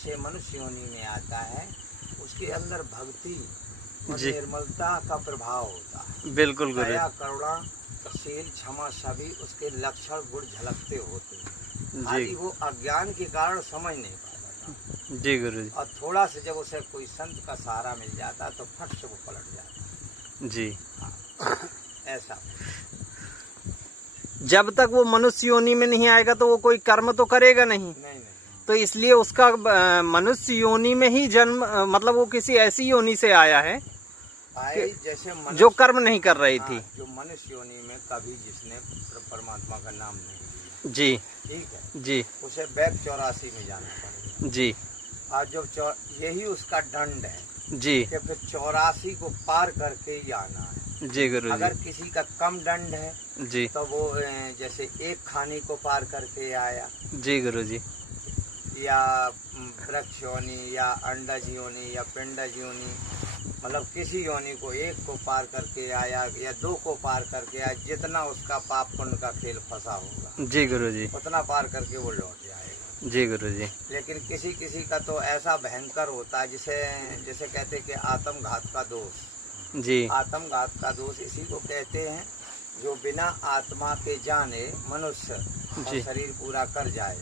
से मनुष्य योनि में आता है, उसके अंदर भक्ति और जी। निर्मलता का प्रभाव होता है। बिल्कुल गुरु दया, करुणा, शील, क्षमा सभी उसके लक्षण गुण झलकते होते हैं। खाली जी। वो अज्ञान के कारण समझ नहीं पाता था। जी गुरु जी। और थोड़ा सा जब उसे कोई संत का सहारा मिल जाता तो फट से वो पलट जाता। जी। हाँ, ऐसा। जब तक वो मनुष्य योनि में नहीं आएगा तो वो कोई कर्म तो करेगा नहीं। नहीं। तो इसलिए उसका मनुष्य योनि में ही जन्म, मतलब वो किसी ऐसी योनि से आया है जैसे जो कर्म नहीं कर रही थी। जो मनुष्य योनि में कभी जिसने परमात्मा का नाम नहीं लिया, जी। ठीक है जी। उसे बैक 84 में जाना पड़ेगा। जी। और जो यही उसका दंड है जी। कि फिर 84 को पार करके ही आना है। जी गुरु जी। अगर किसी का कम दंड है जी। तो वो जैसे एक खानी को पार करके आया, जी गुरु जी। या वृक्ष योनि या अंडज योनि या पिंडज योनि, मतलब किसी योनि को एक को पार करके आया या दो को पार करके आया, जितना उसका पाप पुण्य का खेल फंसा होगा जी गुरु जी। उतना पार करके वो लौट जाएगा। जी गुरु जी। लेकिन किसी किसी का तो ऐसा भयंकर होता है जिसे कहते हैं कि आत्मघात का दोष। जी। आत्मघात का दोष इसी को कहते हैं जो बिना आत्मा के जाने मनुष्य और शरीर पूरा कर जाए,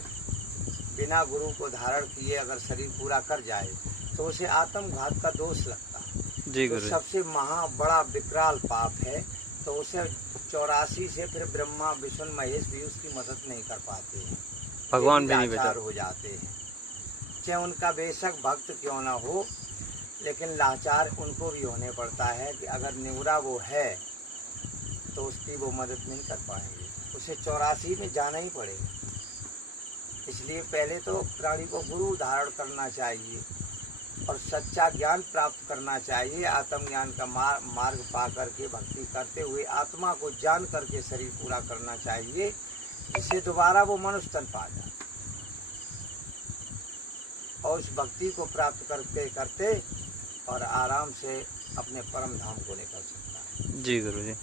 बिना गुरु को धारण किए अगर शरीर पूरा कर जाए तो उसे आत्मघात का दोष लगता है। जी तो गुरु। सबसे महा बड़ा विकराल पाप है। तो उसे 84 से फिर ब्रह्मा विष्णु महेश भी उसकी मदद नहीं कर पाते हैं, भगवान भी नहीं लाचार बचा हो जाते हैं। चाहे उनका बेशक भक्त क्यों ना हो, लेकिन लाचार उनको भी होने पड़ता है कि अगर निवरा वो है तो उसकी वो मदद नहीं कर पाएंगे, उसे 84 में जाना ही पड़ेगा। इसलिए पहले तो प्राणी को गुरु धारण करना चाहिए और सच्चा ज्ञान प्राप्त करना चाहिए। आत्मज्ञान का मार्ग पा करके भक्ति करते हुए आत्मा को जान करके शरीर पूरा करना चाहिए, जिससे दोबारा वो मनुष्य तन पा जाए और उस भक्ति को प्राप्त करते करते और आराम से अपने परम धाम को निकल सकता है। जी गुरु जी।